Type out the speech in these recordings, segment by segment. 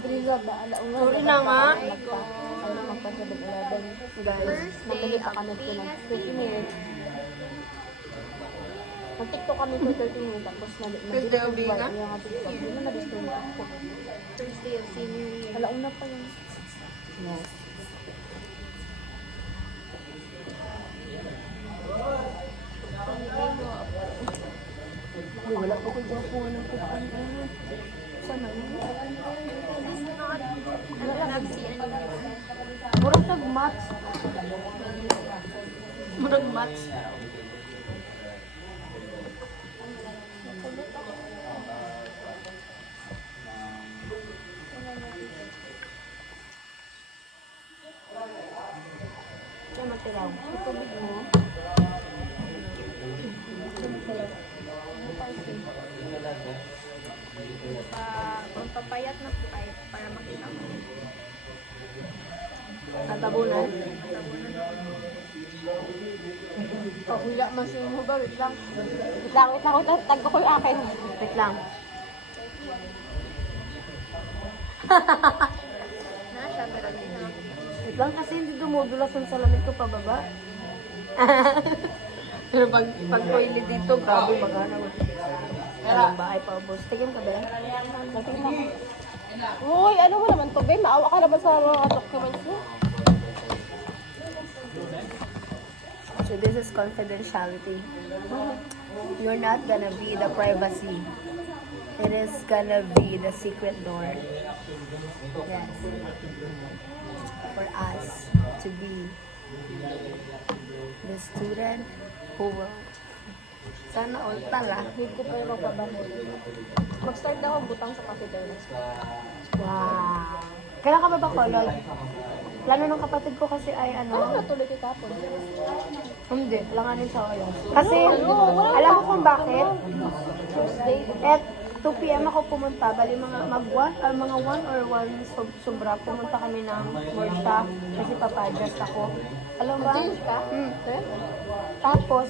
Brisa ba? Alauna. Sorry na nga. Magpa 7-Eleven. Guys, Nagdali pa kami ito ng 30 minutes. Mag-tiktok kami for 30 minutes. Tapos First day of being, ah? yung TikTok. Hindi na na-disturb ako. First day of senior year. Alauna pa yun. Yes. Ay, wala pa ko dyan po ng kupan. Sana yun? Murag nag-match. Murag match. Ito matiraw. Ito big mo. Magpapayat na pipe para makita mo. Tatabunan. Oh, hula masin mo ba? Wait lang. Wait lang. Tagko ko yung akin. Wait lang. Na siya, pero hindi na. Wait lang kasi hindi dumudulas ang salamin ko pababa. Pero pag toilet dito, grabe magana. Ang bahay pa ubos. Tingin ka ba? Tingin ako. Uy, ano mo naman to, be? Maawa ka naman sa mga documents mo. So this is confidentiality. You're not gonna be the privacy. It is gonna be the secret door. Yes. For us to be the student who will sana all tala. Need ko pa yung magbabaho. Mag-start na ako butang sa cafeteria. Wow. Kailan ka ba college? Plano ng kapatid ko kasi ay Ano ano. natuloy kay kapon? Hindi, langanin sa oras. Kasi, alam mo kung bakit? Tuesday. At 2 p.m. ako pumunta, bali mga mga 1 or 1 sobra, pumunta kami ng Morsha kasi papadress ako. Alam ba? Change ka? Okay. Tapos,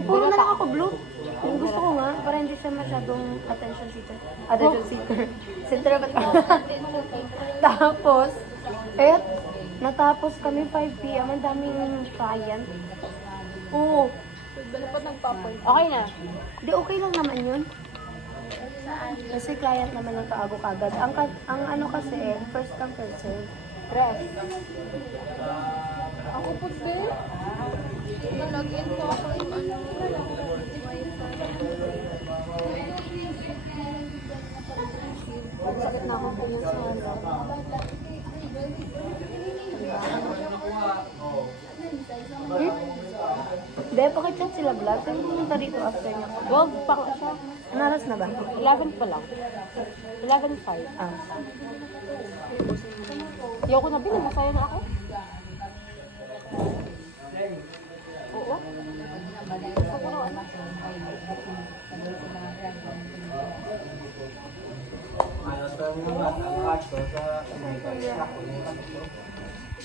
puro na lang ako blue. Yung gusto ko nga, para hindi siya masyadong attention seeker. Attention seeker. Center of attention. Tapos, natapos kami 5 p.m. Ang daming client. Oo. Dapat nagpapoy. Okay na. Di okay lang naman yun. Kasi client naman ang kaago kagad. Ang ano kasi, first come first serve. Ref. Ako po din. Nalagyan ko ako yung ano. Sakit na akong pinyas sa ano. Hindi, pakichat sila vlog. Saan pumunta dito after niya? 12 pa nga siya. Naras na ba? 11 pa lang. 11.5. Ah. Ayoko na bin, masaya na ako. Oo. Ako na ano.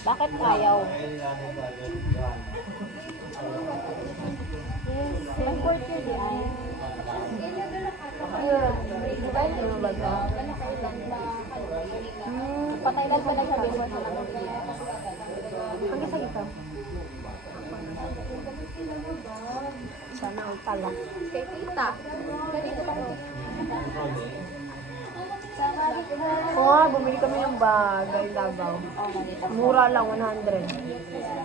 Bakit ayaw? May quarter di ay. Pwede mo ba ito? Patay pa na siya din. Hanggang sa ito. Sana all pala. Kay tita. Ganito pa rin. Oo nga, bumili kami ng bagay Davao. Mura lang, 100.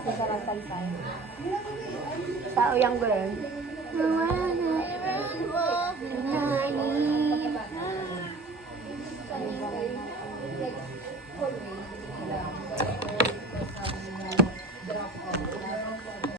Sa sarang salsay. Tao yung girl.